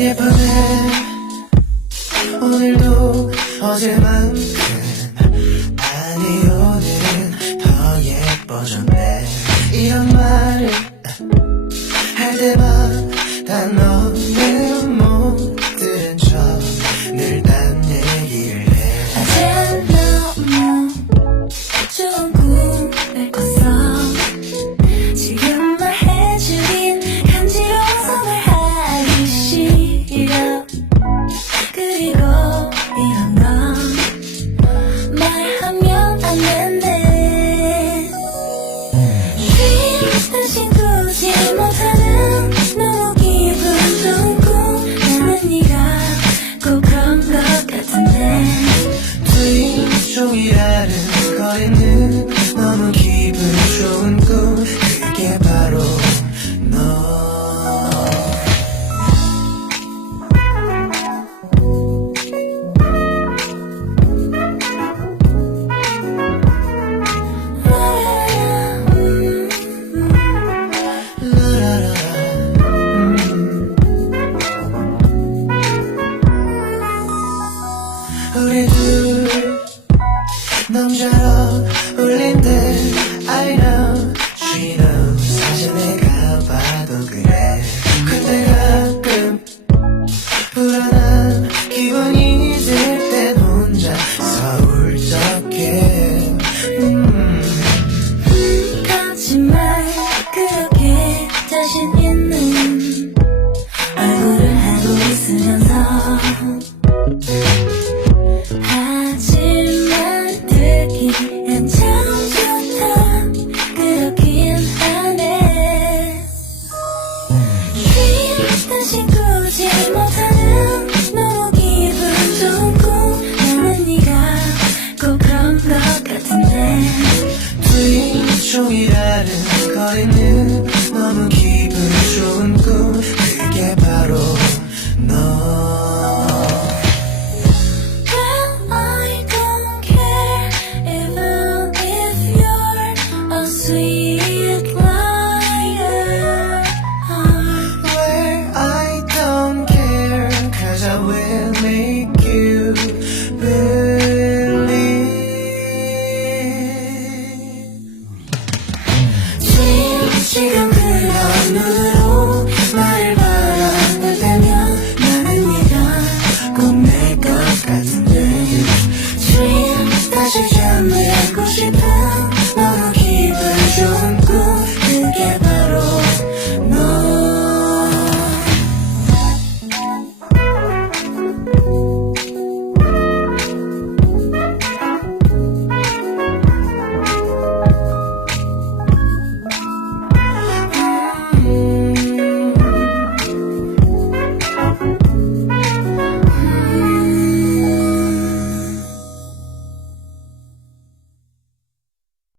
예쁘네 오늘도 어제만큼 아니 오늘은 더 예뻐졌네 이런 말을 할 때마다 너는 못 들은 척 늘 딴 얘기를 해 어제 너무 좋은 꿈을 꿨어 지금 말해주긴 간지러워서 말하기 싫어 그리고 이런 건 말하면 안 된대 당신 꾸지 못하는 너무 기분 좋은 꿈 나는 네가 꼭 그런 것 같은데 트인 종일 아른거리는 너무 기분 좋은 꿈 그게 바로 너 우리 둘 너무 잘 어울린대 I know She knows 사실 내가 봐도 그래 근데 가끔 불안한 기분이 들 땐 혼자서 울적해 거짓말 그렇게 자신 있는 얼굴을 하고 있으면서 하지만 듣기엔 참 좋다 그렇긴 하네 당신 꾸지 못하는 너무 기분 좋은 꿈 나는 네가 꼭 그런 것 같은데 트인 종일 아른거리는 너무 기분 좋은 꿈 그게 바로 너 Well, I don't care even if you're a sweet liar Where I don't care Cause I will make you believe 지금 그런 눈으로 나를 바라볼 때면 나는 네가 꼭 내 것 같은데 다시 잠들고 싶은 너로